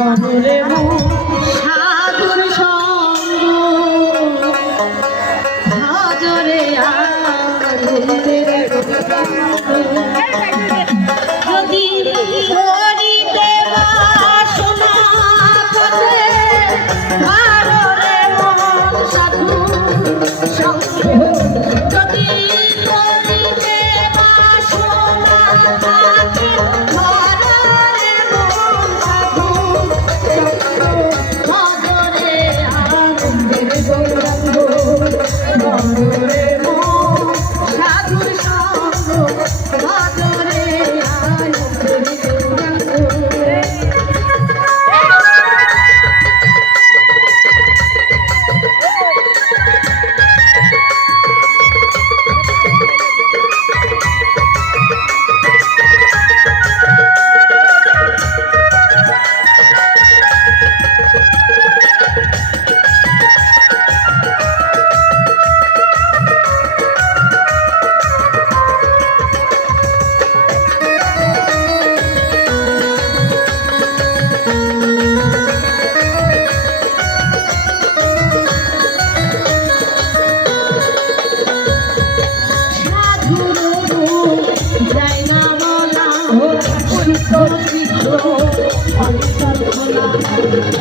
মনরে সাধুর সঙ্গ ভজরে যদি করিতে বাসনা পথে ভাররে মন সাধু সঙ্গ যদি করিতে বাসনা পথে ভাররে মন সাধু ভজরে আনন্দের গৌরাঙ্গ মনরে মন সাধুর সঙ্গ ভজরে আনন্দের গৌরাঙ্গ। Hola,